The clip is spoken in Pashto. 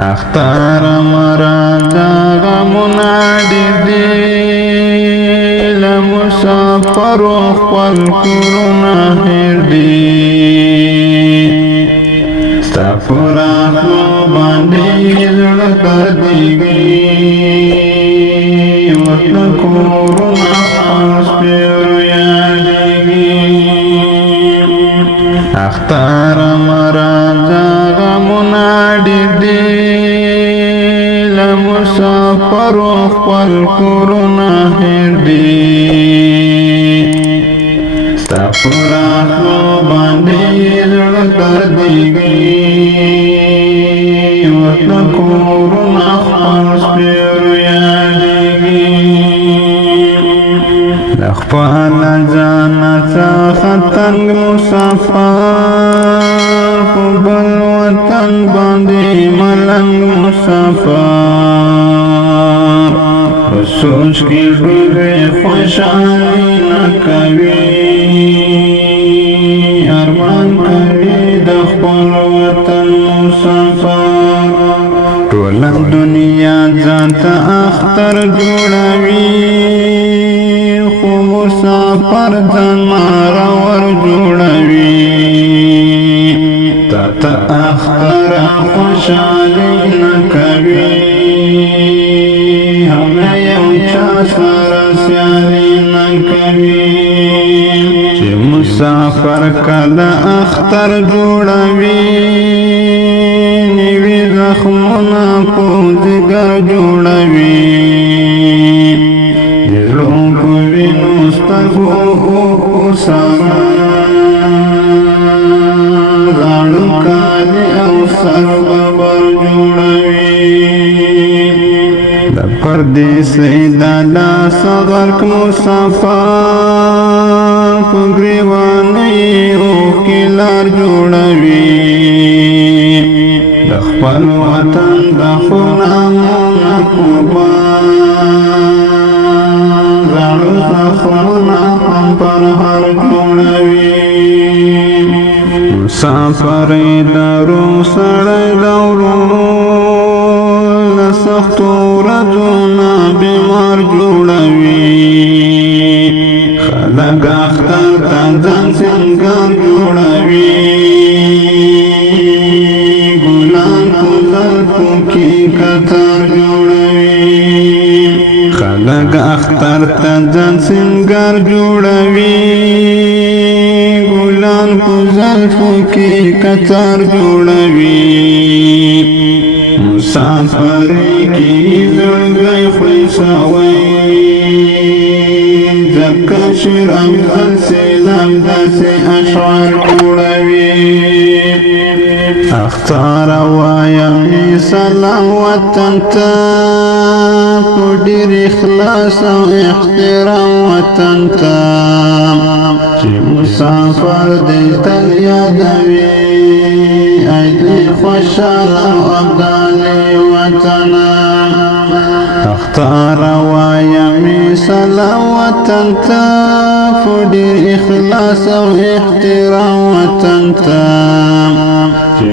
اختار مراجع غمنادي دي لمسافر والكورونا هردي سافر باندي زلقدي وتكورونا أصبر يا اختار مراجع غمنادي دي لمسافر والكورونا هردي سافر باندي زلقدي وتكورونا أصبر يا لخفال جانت خطن مسافر قبل وطن باندي ملنگ مسافر سوچ کی ڈوبے خوشحالی نہ کوي ارمان کوي د خپل وطن مسافر ټول دنیا ځان ته اختر جوړوي خو مسافر ځان مارور جوړوي تا ته اختر خوشحالي نه کوي سارا سیاری نکوي چې مسافر کله اختر جوړوي نیوي زخمونه په ځګر جوړوي د زړه په وینو سترګو سره زاړه کالي او سر ببر جوړوي پردیسی دالا صغرک مسافر پگریوانی اوکی لار جوڑوی دخپل وطن دخونامون قربان زارو زخمونا هم پر هر جوڑوی مسافری دارو سڑی دورو سختو ورځونه بیمار جوړوي خلک اختر ته ځان سنګار جوړوي ګلان په زلفو کې قطار جوړوي خلک اختر ته ځان سنګار جوړوي ګلان په زلفو کې قطار جوړوي مسافری کی زړګی خوښوي ځکه شعر امثال سیلاب داسې اشعار جوړوي اختار وایم سلام وطن ته په ډېر اخلاص او احترام وطن ته چې مسافر دې تل یادوي ای دې خوشحاله او ابدالي وطنا اختار وایم سلام وطن ته په ډېر اخلاص او احترام وطن ته چې